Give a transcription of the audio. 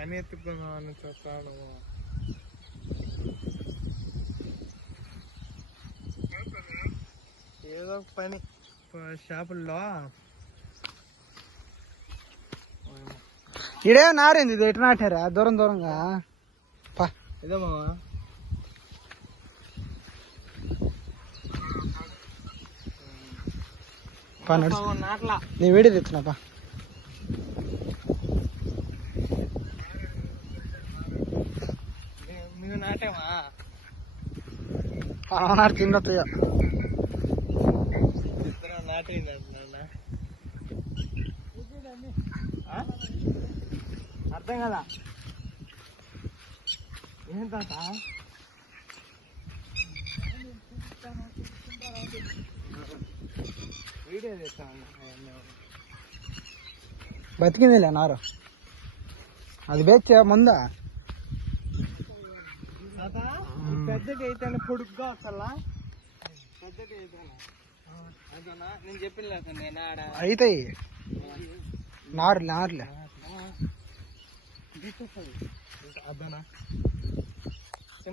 పని ఎత్తుకున్నామని చెప్తాను. ఏదో పని షాపుల్లో. ఇడే నారేంది ఇది ఎటు నాటారా దూరం దూరంగా? ఇదే మావా నాట్లా నీ వీడియో తెచ్చినాపా. మేము నాటేమా నాటు తిన్నట్టుగా ఇద్దరు నాటేయండి అంటున్నా. అర్థం కదా ఏం తాత వీడియో తెస్తాను. బతికిందిలే నారు. అది బేచ్చా ముందా పెద్దటి అయితే పొడుగ్గా వస్తా. పెద్దటి అయితే నేను చెప్పిన నేను ఆడ అవుతాయి నారులే. అదనా